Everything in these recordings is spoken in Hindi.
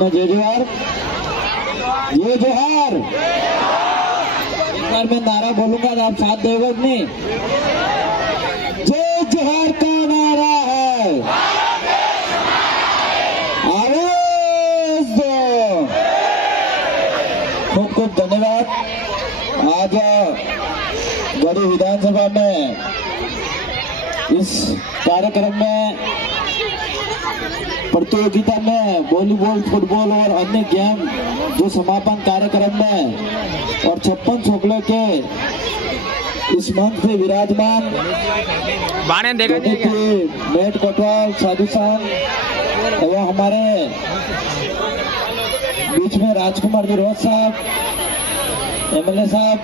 साथ में जय जोहार, ये जोहार। एक बार मैं नारा बोलूंगा तो आप साथ देगा नहीं? जय जोहार का नारा है, आवाज दो। खूब खूब धन्यवाद। आज गढ़ी विधानसभा में इस कार्यक्रम में प्रतियोगिता में वॉलीबॉल, फुटबॉल और अन्य गेम जो समापन कार्यक्रम में और 56 छोकलों के इस मंच पे विराजमान मेट कोटवाल, साधु साहब एवं हमारे बीच में राजकुमार जी रोहत साहब, एमएलए साहब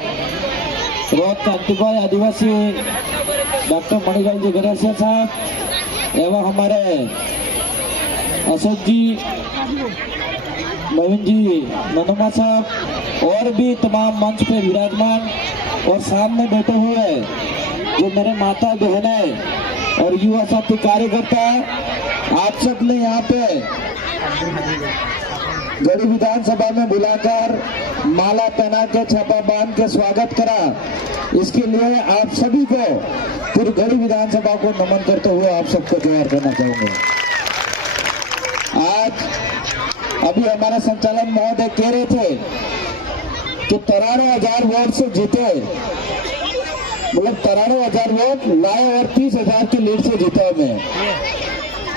रोहत के अंतिम आदिवासी डॉक्टर मणिलाल जी गरासिया साहब एवं हमारे अशोक जी, नवीन जी ननोमा साहब और भी तमाम मंच पे विराजमान और सामने बैठे हुए जो मेरे माता बहनें और युवा साथी कार्यकर्ता, आप सब ने यहाँ पे गढ़ी विधानसभा में बुलाकर माला पहना के छापा बांध के स्वागत करा। इसके लिए आप सभी को फिर गढ़ी विधानसभा को नमन करते हुए आप सबको जोहार करना चाहूंगा। आज अभी हमारे संचालन महोदय कह रहे थे कि 93,000 वोट से जीते, मतलब 93,000 वोट लाए और 30,000 की लीड से जीते मैं।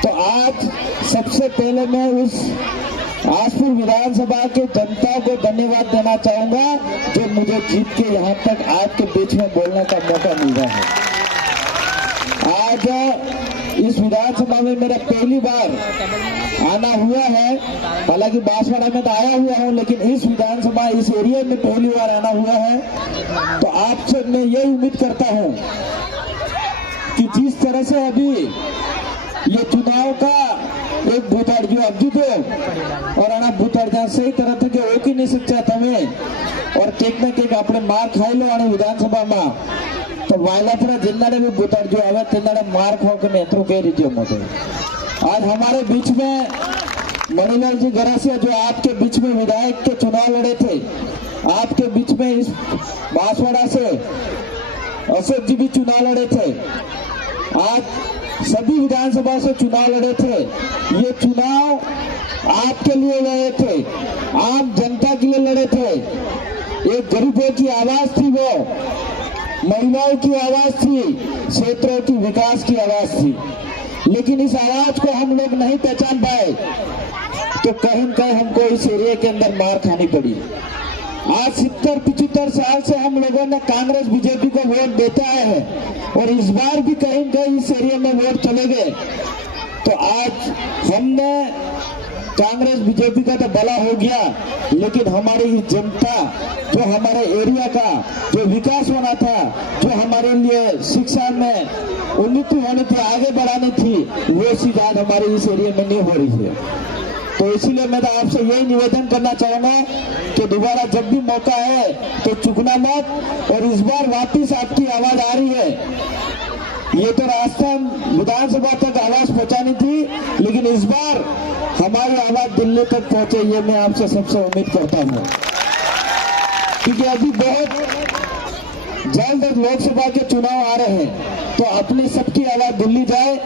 तो आज सबसे पहले मैं उस आसपुर विधानसभा की जनता को धन्यवाद देना चाहूंगा जो मुझे जीत के यहाँ तक आपके बीच में बोलने का मौका मिल रहा है। आज इस विधानसभा में मेरा पहली बार आना हुआ है, हालांकि बांसवाड़ा में तो आया हुआ हूँ, लेकिन इस विधानसभा इस एरिया में पहली बार आना हुआ है। तो आपसे मैं ये उम्मीद करता हूँ कि जिस तरह से अभी ये चुनाव का एक भूताड़ जो अब्दू दो और आना भूताड़ जहाँ सही तरह थे कि ओकी नहीं सकता तमें और केक न केक अपने मार खाई लो आने विधानसभा में तो वायलापुरा जिन्ना भी भूताड़ जो आवे तिन्ना मार खाओ के नेत्रों कह रही मोटे। आज हमारे बीच में मणिलाल जी गरासिया जो आपके बीच में विधायक के चुनाव लड़े थे, आपके बीच में इस बांसवाड़ा से अशोक जी भी चुनाव लड़े थे, आज सभी विधानसभा से चुनाव लड़े थे। ये चुनाव आपके लिए लड़े थे, आम जनता के लिए लड़े थे। एक गरीबों की आवाज थी, वो महिलाओं की आवाज थी, क्षेत्रों की विकास की आवाज थी, लेकिन इस आवाज को हम लोग नहीं पहचान पाए तो कहीं न कहीं हमको इस एरिया के अंदर मार खानी पड़ी। आज 70-75 साल से हम लोगों ने कांग्रेस बीजेपी को वोट देते आए हैं और इस बार भी कहीं न कहीं इस एरिया में वोट चले गए। तो आज हमने कांग्रेस बीजेपी का तो भला हो गया, लेकिन हमारी जनता जो हमारे एरिया का जो विकास होना था, जो हमारे लिए शिक्षा में उन्नति होनी थी, आगे बढ़ानी थी, वो चीज आज हमारे इस एरिया में नहीं हो रही है। तो इसीलिए मैं तो आपसे यही निवेदन करना चाहूंगा कि दोबारा जब भी मौका है तो चुकना मत। और इस बार वापिस आपकी आवाज आ रही है, ये तो राजस्थान विधानसभा तक आवाज पहुंचानी थी, लेकिन इस बार हमारी आवाज दिल्ली तक पहुंचे, ये मैं आपसे सबसे उम्मीद करता हूं। क्योंकि अभी बहुत जल्द लोकसभा के चुनाव आ रहे हैं, तो अपनी सबकी आवाज दिल्ली जाए।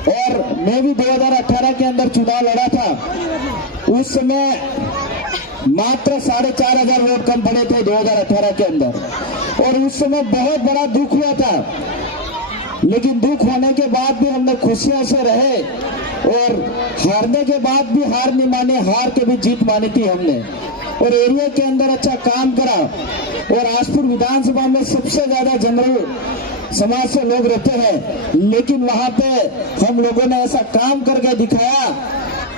और मैं भी 2018 के अंदर चुनाव लड़ा था, उस समय मात्र 4,500 वोट कम पड़े थे 2018 के अंदर, और उस समय बहुत बड़ा दुख हुआ था। लेकिन दुख होने के बाद भी हमने खुशियां से रहे और हारने के बाद भी हार नहीं माने, हार के भी जीत मानी थी हमने, और एरिया के अंदर अच्छा काम करा। और आसपुर विधानसभा में सबसे ज्यादा जनरल समाज से लोग रहते हैं, लेकिन वहां पे हम लोगों ने ऐसा काम करके दिखाया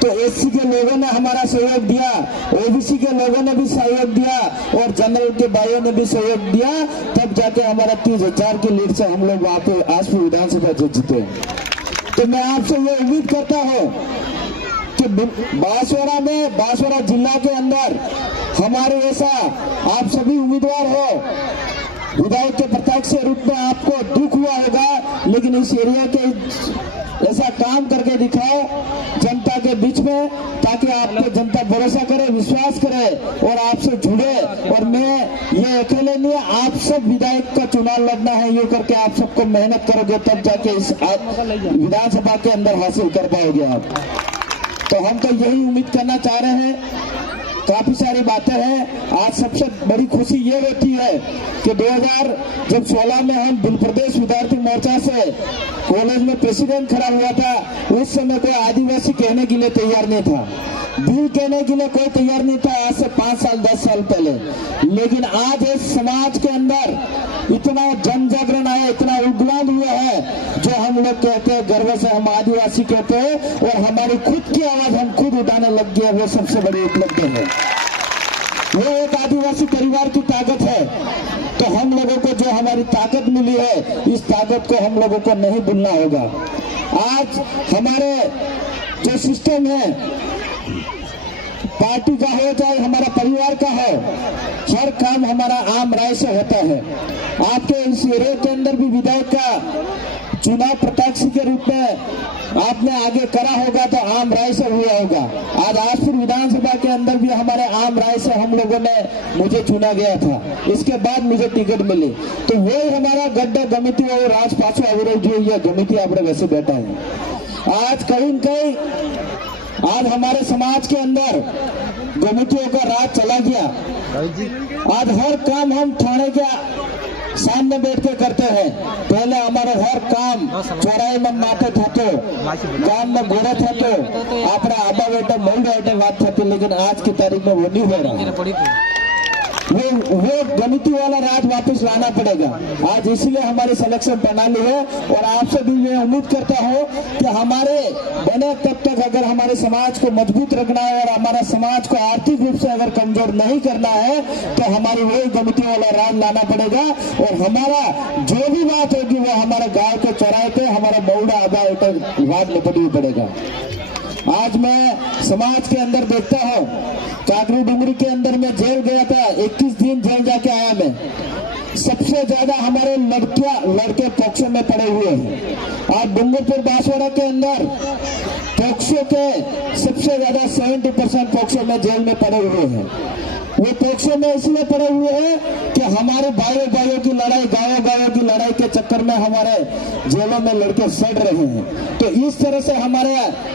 तो एससी के लोगों ने हमारा सहयोग दिया, ओबीसी के लोगों ने भी सहयोग दिया और जनरल के भाइयों ने भी सहयोग दिया, तब जाके हमारा 30,000 की लीड से हम लोग वहां पे आसपुर विधानसभा जीते। तो मैं आपसे ये उम्मीद करता हूँ कि बांसवाड़ा में, बांसवाड़ा जिला के अंदर हमारे ऐसा आप सभी उम्मीदवार हो, विधायक के प्रत्यक्ष रूप में आपको दुख हुआ होगा, लेकिन इस एरिया के ऐसा काम करके दिखाओ जनता के बीच में। ताकि आप पे जनता भरोसा करे, विश्वास करे और आपसे जुड़े। और मैं ये अकेले नहीं, आप सब विधायक का चुनाव लड़ना है, ये करके आप सबको मेहनत करोगे तब जाके इस विधानसभा के अंदर हासिल कर पाओगे आप। तो हम तो यही उम्मीद करना चाह रहे हैं। काफी सारी बातें हैं। आज सबसे बड़ी खुशी ये होती है कि 2016 में हम बिल प्रदेश विद्यार्थी मोर्चा से कॉलेज में प्रेसिडेंट खड़ा हुआ था, उस समय कोई आदिवासी कहने के लिए तैयार नहीं था, बिल कहने के लिए कोई तैयार नहीं था, आज से 5 साल 10 साल पहले। लेकिन आज इस समाज के अंदर इतना जन जागरण आया, इतना उद्गलान हुआ है, जो हम लोग कहते हैं गर्व से हम आदिवासी कहते हैं, और हमारी खुद की आवाज हम खुद उठाने लग गए, वो सबसे बड़ी उपलब्धि है। वो एक आदिवासी परिवार की ताकत है। तो हम लोगों को जो हमारी ताकत मिली है, इस ताकत को हम लोगों को नहीं भूलना होगा। आज हमारे जो सिस्टम है, पार्टी का हो चाहे हमारा परिवार का हो, हर काम हमारा आम राय से होता है। आपके इस एरिया के अंदर भी विधायक का चुनाव प्रत्याशी के रूप में आपने आगे करा होगा तो आम राय से हुआ होगा। आज आसपुर विधानसभा के अंदर भी हमारे आम राय से हम लोगों ने मुझे चुना गया था, इसके बाद मुझे टिकट मिली। तो वही हमारा गड्ढा गमिति और राजपासो अवरोध जो ये गमिति आप वैसे बैठा है। आज कहीं कहीं आज हमारे समाज के अंदर गमितियों का राज चला गया। आज हर काम हम थाने के सामने बैठ के करते हैं। पहले हमारे हर काम चौराहे में माते थे, तो गांव में घोड़े थे, तो अपना आबा बेटा मऊ बेटे बात थे, लेकिन आज की तारीख में वो नहीं हो रहा। वो गमिति वाला राज वापस लाना पड़ेगा। आज इसलिए हमारी सिलेक्शन प्रणाली है। और आपसे भी मैं उम्मीद करता हूं कि हमारे बने तब तक अगर हमारे समाज को मजबूत रखना है और हमारा समाज को आर्थिक रूप से अगर कमजोर नहीं करना है, तो हमारी वही गमिति वाला राज लाना पड़ेगा। और हमारा जो भी बात होगी वो हमारे गांव के चौराहे पे हमारा बौड़ा आबा वाद निपटनी पड़ेगा। आज मैं समाज के अंदर देखता हूँ, काकरी डुंगरी के अंदर मैं जेल गया था, 21 दिन जेल जाके आया मैं। सबसे ज्यादा हमारे लड़के पोक्सो में पड़े हुए हैं। आज डूंगरपुर बांसवाड़ा के अंदर पोक्सो के सबसे ज्यादा 70% पोक्सो में जेल में पड़े हुए हैं। वो पोक्सो में इसलिए पड़े हुए हैं कि हमारे भाइयों की लड़ाई, गाँव की लड़ाई के चक्कर में हमारे जेलों में लड़के सड़ रहे हैं। तो इस तरह से हमारे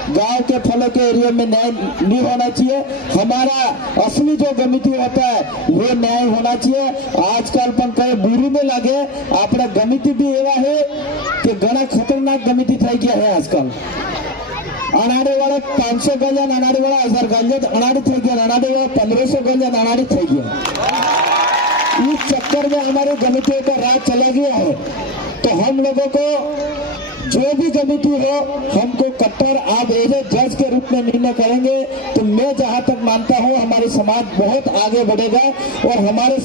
गांव के फलों के एरिया में न्याय नहीं होना चाहिए। हमारा असली जो गमिति होता है वो न्याय होना चाहिए। आजकल पण कई बुरी में लगे अपना गमिति भी एवा है कि घना खतरनाक गमिति थई गया है। आजकल अनाड़ी वाला 500 गलियान, अनाड़ी वाला 1000 गलियान अनाड़ी थई गया, अनाड़ी वाला 1500 गलियान अनाड़ी थई गया। इस चक्कर में हमारे गमितियों का राज चला गया है। तो हम लोगों को जो भी गमिति हो, हमको कट्टर आप एज ए जज के रूप में निर्णय करेंगे। तो मैं जहां तक मानता हूं हमारे समाज बहुत आगे बढ़ेगा और हमारे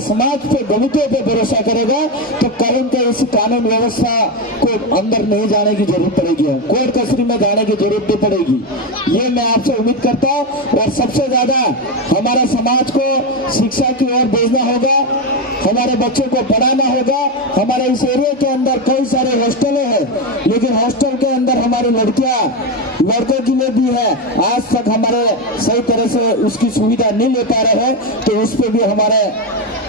समाज पे गमितियों पे भरोसा करेगा। तो कहीं कहीं इस कानून व्यवस्था को अंदर नहीं जाने की जरूरत पड़ेगी, कोर्ट कचहरी में जाने की जरूरत नहीं पड़ेगी। ये मैं आपसे उम्मीद करता हूँ। और सबसे ज्यादा हमारे समाज को शिक्षा की ओर भेजना होगा, हमारे बच्चों को पढ़ाना होगा। हमारे इस एरिया के अंदर कई सारे हॉस्टलें हैं, लेकिन हॉस्टल के अंदर हमारी लड़कों के लिए भी है, आज तक हमारे सही तरह से उसकी सुविधा नहीं ले पा रहे हैं। तो उस पर भी हमारे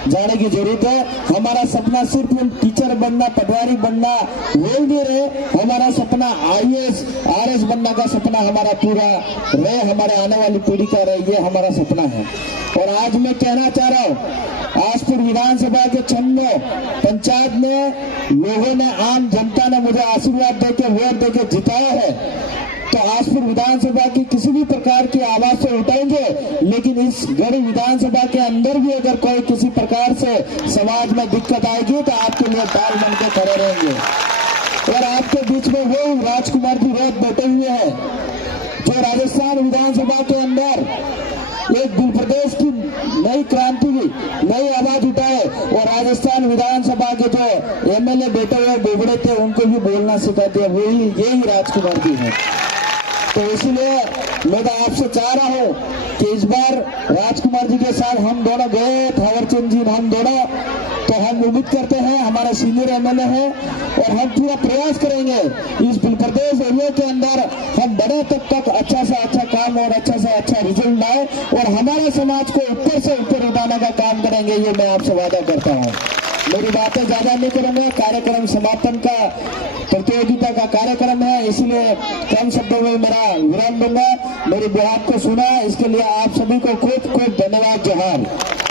जाने की जरूरत है। हमारा सपना सिर्फ टीचर बनना, पटवारी बनना वो नहीं रहे, हमारा सपना IAS RS बनने का सपना हमारा पूरा रहे, हमारे आने वाली पीढ़ी का रहे, ये हमारा सपना है। और आज मैं कहना चाह रहा हूँ, आसपुर विधानसभा के 96 पंचायत में लोगों ने, आम जनता ने मुझे आशीर्वाद देके वोट देके जिताया है। तो आसपुर विधानसभा की किसी भी प्रकार की आवाज से उठाएंगे, लेकिन इस गढ़ी विधानसभा के अंदर भी अगर कोई किसी प्रकार से समाज में दिक्कत आएगी तो आपके लिए ढाल बन के खड़े रहेंगे। और आपके बीच में वो राजकुमार जी रोड बैठे हुए हैं जो राजस्थान विधानसभा के अंदर एक बिल प्रदेश की नई क्रांति की नई आवाज उठाए और राजस्थान विधानसभा के जो MLA बैठे हुए बेगड़े थे उनको भी बोलना सिखाते हैं, वही यही राजकुमार जी है। तो इसलिए मैं तो आपसे चाह रहा हूँ कि इस बार राजकुमार जी के साथ हम दोनों गए, थावरचंद जी हम दोनों, तो हम उम्मीद करते हैं, हमारा सीनियर MLA है और हम पूरा प्रयास करेंगे इस बिल प्रदेश एरिया के अंदर हम बड़े तब तक अच्छा से अच्छा काम हम और अच्छा से अच्छा रिजल्ट लाए और हमारे समाज को ऊपर से ऊपर उठाने का काम करेंगे, ये मैं आपसे वादा करता हूँ। मेरी बातें ज्यादा नहीं करूंगा, कार्यक्रम समापन का प्रतियोगिता का कार्यक्रम है, इसलिए कम शब्दों में मेरा विराम दूंगा। मेरी बात को सुना, इसके लिए आप सभी को खूब खूब धन्यवाद। जोहार।